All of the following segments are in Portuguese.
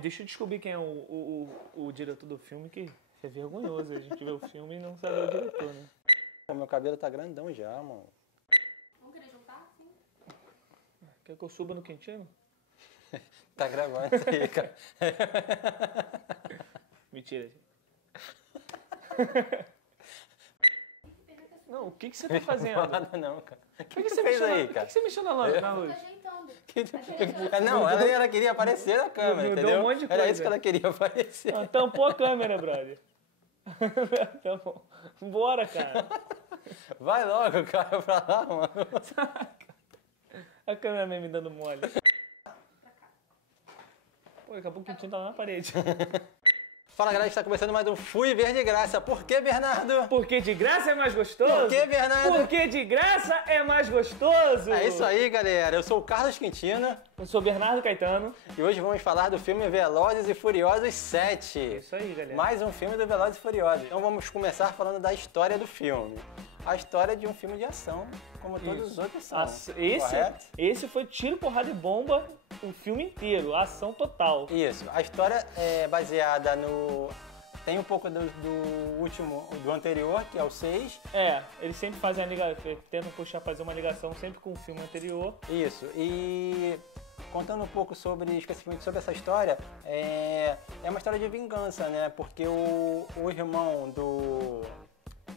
Deixa eu descobrir quem é o diretor do filme, que é vergonhoso a gente ver o filme e não saber o diretor, né? O meu cabelo tá grandão já, mano. Vamos querer juntar? Sim. Quer que eu suba no quentinho? Tá gravando isso aí, cara. Mentira. Não, o que você tá fazendo? Nada não, cara. O que Por você fez aí, Por cara? que você mexeu na luz? Tô ajeitando. Não, ela queria aparecer na câmera, Deu entendeu? um monte de Era coisa. isso que ela queria aparecer. Ah, tampou a câmera, brother. Tá bom. Bora, cara. Vai logo, cara, pra lá, mano. A câmera me dando mole. Pô, daqui a pouco o quentinho tá lá na parede. Fala, galera, está começando mais um Fui Ver de Graça. Por que, Bernardo? Porque de graça é mais gostoso? Por que, Bernardo? Porque de graça é mais gostoso! É isso aí, galera. Eu sou o Carlos Quintino Eu sou Bernardo Caetano. e hoje vamos falar do filme Velozes e Furiosos 7. Isso aí, galera. Mais um filme do Velozes e Furiosos. Então vamos começar falando da história do filme. A história de um filme de ação, como todos os outros são. Correto? Esse foi tiro, porrada e bomba o filme inteiro, ação total. Isso. A história é baseada no... Tem um pouco do último, do anterior, que é o 6. É, eles sempre fazem a ligação, tentam fazer uma ligação sempre com o filme anterior. Isso. E contando um pouco especificamente sobre essa história, é uma história de vingança, né? Porque o irmão do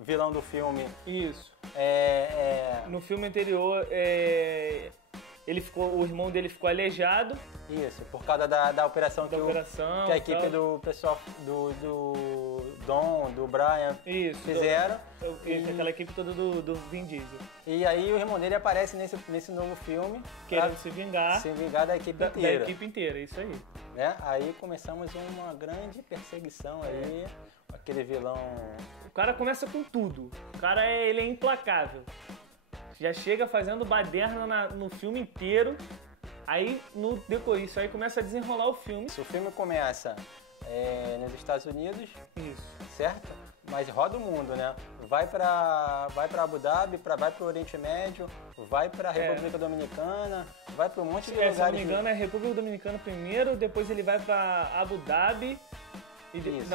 vilão do filme Isso. é No filme anterior, o irmão dele ficou aleijado. isso, por causa da operação, Da operação, que a equipe tal. do pessoal do Dom, do Brian Isso. fizeram. Aquela equipe toda do Vin Diesel. E aí o irmão dele aparece nesse novo filme Querendo pra se vingar se vingar da equipe da inteira. equipe inteira, isso aí. Né? Aí começamos uma grande perseguição aí, aquele vilão. O cara começa com tudo. O cara ele é implacável. Já chega fazendo baderna no filme inteiro. Aí isso aí começa a desenrolar o filme. O filme começa nos Estados Unidos, Isso. certo? Mas roda o mundo, né? Vai pra Abu Dhabi, vai pro Oriente Médio, vai pra República Dominicana, vai pra um monte de lugares. Se eu não me engano, é República Dominicana primeiro, depois ele vai pra Abu Dhabi. Isso.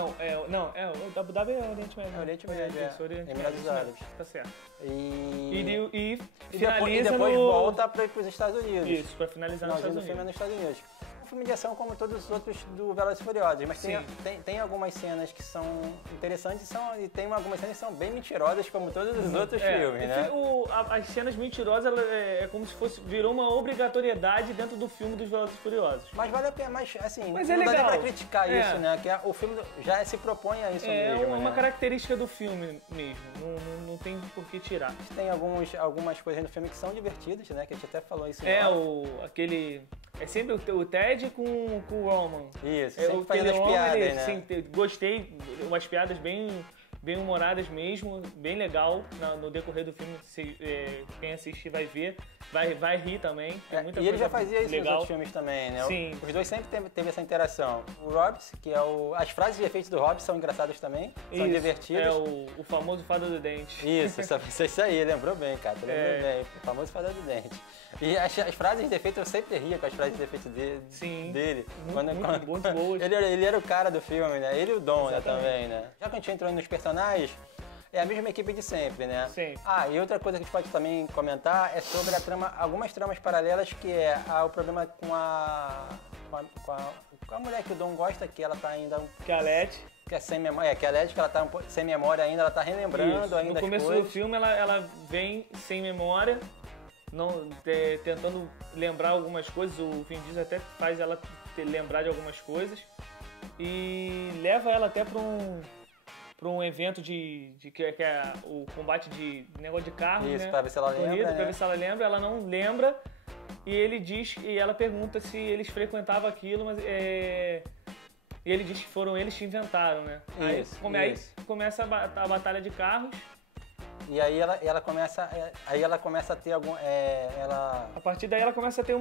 O Abu Dhabi é o Oriente Médio. É Oriente Médio, Isso, Oriente Emirados Médio, Árabes. Tá certo. E finaliza depois no... volta pros Estados Unidos. Isso, pra finalizar nos Finalzinho Estados do filme é Unidos. nos Estados Unidos. Um filme de ação como todos os outros do Velozes e Furiosos, mas Sim. tem algumas cenas que são interessantes e tem algumas cenas que são bem mentirosas, como todos os outros filmes, né? As cenas mentirosas é como se virou uma obrigatoriedade dentro do filme dos Velozes e Furiosos. Mas vale a pena, mas assim, Mas não é dá nem legal. pra criticar isso, né? Que o filme já se propõe a isso É mesmo, uma né? característica do filme mesmo, não tem por que tirar. Tem algumas coisas no filme que são divertidas, né? Que a gente até falou isso. É sempre o Ted com o Roman. Isso, É, sempre fazendo as Roman, piadas, né? Sim, gostei, umas piadas bem humoradas mesmo, bem legal no decorrer do filme. Quem assistir vai ver, vai rir também. Tem muita E ele coisa já fazia isso nos legal. outros filmes também, né? Sim. Os dois sempre teve essa interação. O Hobbs, que é as frases de efeito do Hobbs são engraçadas também, são divertidas. É o famoso fada do dente. Isso aí, lembrou bem, cara. Lembrou bem, o famoso fada do dente. E as frases de efeito, eu sempre ria com as frases de efeito dele. Muito boas. Ele era o cara do filme, né? Ele e o Dom, né, Exatamente. também, né? Já que a gente entrou nos personagens, é a mesma equipe de sempre, né? Sim. E outra coisa que a gente pode também comentar é sobre algumas tramas paralelas, que é o problema com a mulher que o Dom gosta, que ela tá ainda... Que a Letty. Que é sem memória, que a Led, que ela tá sem memória ainda, ela tá relembrando Isso. ainda No começo as coisas. do filme ela vem sem memória, tentando lembrar algumas coisas. O Vin Diesel até faz ela lembrar de algumas coisas e leva ela até para um evento que é o combate de negócio de carro, Isso, né? pra ver se ela lembra, Pra né? ver se ela lembra, ela não lembra e ela pergunta se eles frequentavam aquilo, mas e ele diz que foram eles que inventaram, né? Aí começa a batalha de carros. E aí ela começa a ter A partir daí ela começa a ter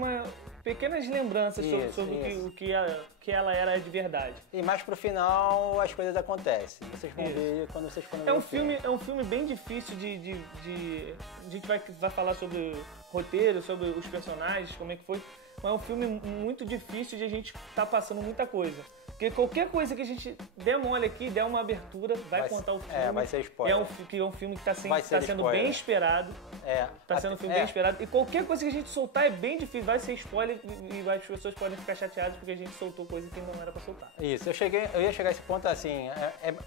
pequenas lembranças sobre o que ela era de verdade. E mais pro final as coisas acontecem. Vocês vão ver quando vocês forem ver o filme. É um filme bem difícil a gente vai falar sobre o roteiro, sobre os personagens, como é que foi. mas é um filme muito difícil de a gente estar passando muita coisa. Porque qualquer coisa que a gente der mole aqui, der uma abertura, vai contar o filme. Vai ser spoiler. É um filme que está sendo spoiler. bem esperado. Tá sendo um filme bem esperado. E qualquer coisa que a gente soltar é bem difícil. Vai ser spoiler e as pessoas podem ficar chateadas porque a gente soltou coisa que não era pra soltar. Isso, eu ia chegar a esse ponto assim,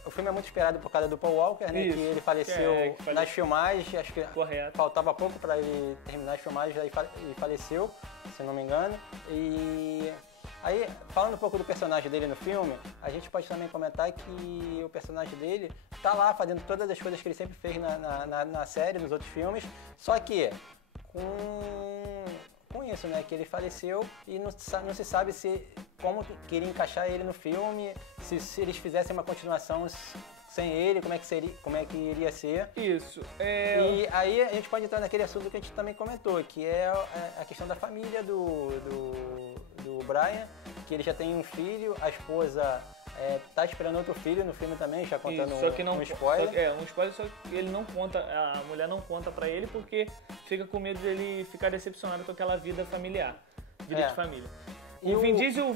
o filme é muito esperado por causa do Paul Walker, né? Isso. Que ele faleceu nas filmagens, acho que Correto. faltava pouco para ele terminar as filmagens, aí ele faleceu, se não me engano. E aí, falando um pouco do personagem dele no filme, a gente pode também comentar que o personagem dele tá lá fazendo todas as coisas que ele sempre fez na série, nos outros filmes, só que com isso, né, que ele faleceu e não se sabe como queria encaixar ele no filme, se eles fizessem uma continuação sem ele, como é que iria ser. Isso. E aí a gente pode entrar naquele assunto que a gente também comentou, que é a questão da família do Brian, que ele já tem um filho, a esposa tá esperando outro filho no filme também, já contando Isso, só que não, um spoiler. Um spoiler, só que ele não conta, a mulher não conta pra ele porque fica com medo dele ficar decepcionado com aquela vida familiar, vida de família. O Vin Diesel,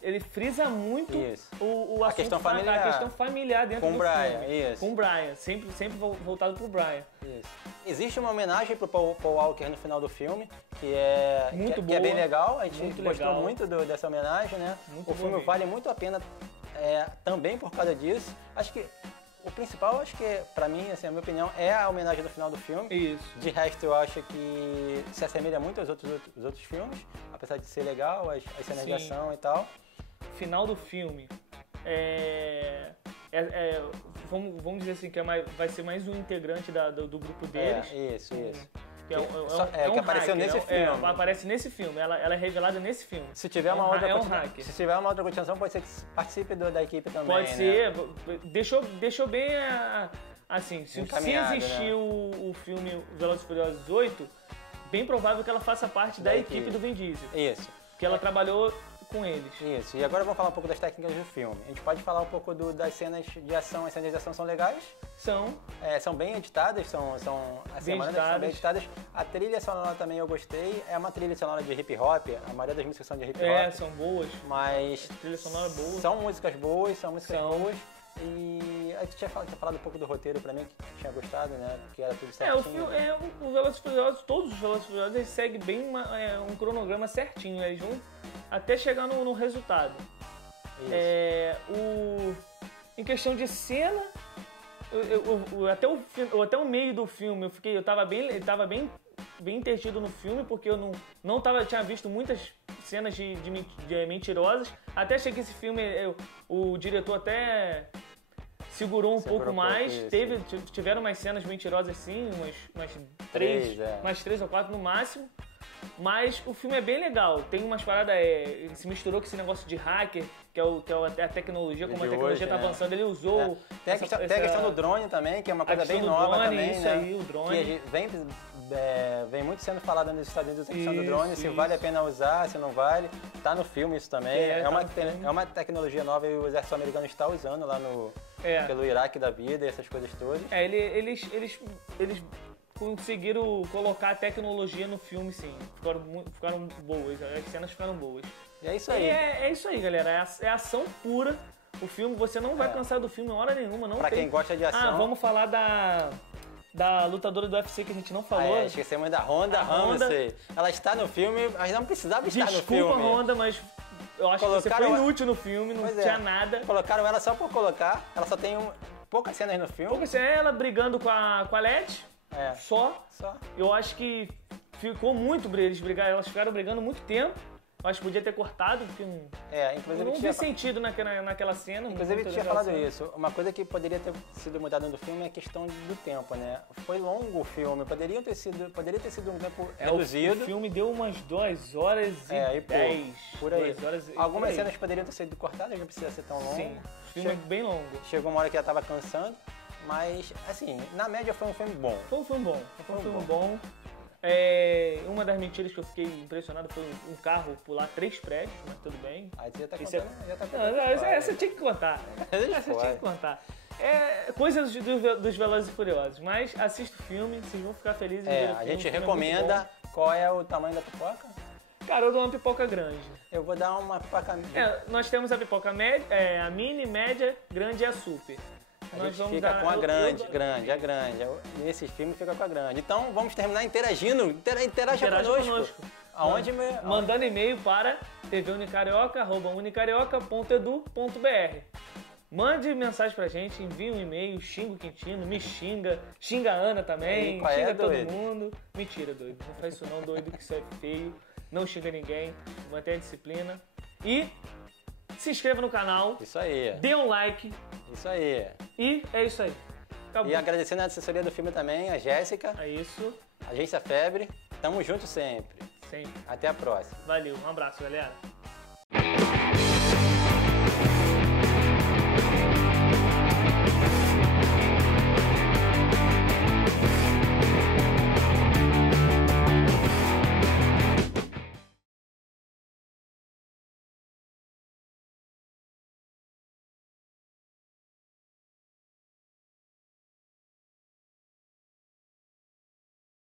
ele frisa muito o assunto, a questão familiar dentro do filme. Com o Brian, sempre voltado pro Brian. Isso. Existe uma homenagem pro Paul Walker no final do filme, que é bem legal, a gente gostou muito dessa homenagem, né? O filme vale muito a pena também por causa disso. Acho que o principal, pra mim, assim, a minha opinião, é a homenagem do final do filme. Isso. De resto, eu acho que se assemelha muito aos outros filmes, apesar de ser legal, as cenas de ação e tal. Final do filme vamos dizer assim, que vai ser mais um integrante do grupo deles. Isso. Que apareceu nesse filme. Aparece nesse filme, ela é revelada nesse filme. Se tiver uma outra continuação, pode ser que participe da equipe também. Pode ser, deixou bem assim, se existir, né? o filme Velozes e Furiosos 8, bem provável que ela faça parte da equipe do Vin Diesel. Isso. Que ela trabalhou com eles. Isso. E agora vamos falar um pouco das técnicas do filme. A gente pode falar um pouco das cenas de ação. As cenas de ação são legais? São bem editadas, são bem editadas. A trilha sonora também eu gostei. É uma trilha sonora de hip hop. A maioria das músicas são de hip hop. São boas. Mas trilha sonora boa. São músicas boas. E a gente tinha falado um pouco do roteiro pra mim, que tinha gostado, né? Que era tudo certinho. O Velozes e Furiosos, todos os Velozes e Furiosos, eles seguem bem um cronograma certinho. Eles vão até chegar no resultado. Em questão de cena, até o meio do filme, eu tava bem entretido no filme, porque eu tinha visto muitas cenas de mentirosas. Até achei que esse filme, o diretor até segurou um pouco mais. Tiveram umas cenas mentirosas sim, umas três ou quatro no máximo. Mas o filme é bem legal. Tem umas paradas, ele se misturou com esse negócio de hacker, que é a tecnologia, como a tecnologia está avançando, ele usou... Tem a questão do drone também, que é uma coisa bem nova também, isso né? aí, o drone. Que vem muito sendo falado nos Estados Unidos a questão do drone, se vale a pena usar, se não vale. Tá no filme isso também. É uma tecnologia nova e o exército americano está usando lá pelo Iraque da vida e essas coisas todas. Eles conseguiram colocar a tecnologia no filme, sim. Ficaram boas, as cenas ficaram boas. E é isso aí. É isso aí, galera. É ação pura. O filme, você não vai cansar do filme hora nenhuma. Quem gosta de ação... vamos falar da lutadora do UFC que a gente não falou. Esquecemos da Honda Ramsey. Ela está no filme, mas não precisava estar no filme. Desculpa, Honda, mas eu acho que você foi inútil no filme, não tinha nada. Colocaram ela só por colocar. Ela só tem poucas cenas no filme. Poucas cenas, ela brigando com a Letty. Só. Eu acho que ficou muito elas ficaram brigando muito tempo. Eu acho que podia ter cortado, porque inclusive não vi sentido naquela cena. Inclusive tinha falado isso. Uma coisa que poderia ter sido mudada no filme é a questão do tempo, né? Foi longo o filme, poderia ter sido um tempo reduzido. O filme deu umas 2 horas e 10. Por aí. Algumas cenas poderiam ter sido cortadas, não precisa ser tão longo. Sim, o filme é bem longo. Chegou uma hora que já estava cansando. Mas, assim, na média foi um filme bom. Foi um filme bom. Uma das mentiras que eu fiquei impressionado foi um carro pular 3 prédios, mas tudo bem. Aí você já tá contando. Essa tinha que contar. Coisas dos Velozes e Furiosos. Mas assista o filme, vocês vão ficar felizes em ver o filme. A gente recomenda. Qual é o tamanho da pipoca? Cara, eu dou uma pipoca grande. Eu vou dar uma pipoca... Nós temos a pipoca média, a mini, média, grande e a super. A gente fica com a grande. Nesse filme fica com a grande. Então vamos terminar interagindo. Interaja conosco. Aonde? Mandando e-mail para tvunicarioca@unicarioca.edu.br. Mande mensagem pra gente, envie um e-mail, xinga o Quintino, me xinga a Ana também, xinga todo mundo. Mentira, doido. Não faz isso não, doido, que isso é feio. Não xinga ninguém, mantenha a disciplina. E se inscreva no canal. Isso aí. Dê um like. Isso aí. E é isso aí. Acabou. E agradecendo a assessoria do filme também, a Jéssica. É isso. Agência Febre. Tamo junto sempre. Sempre. Até a próxima. Valeu, um abraço, galera.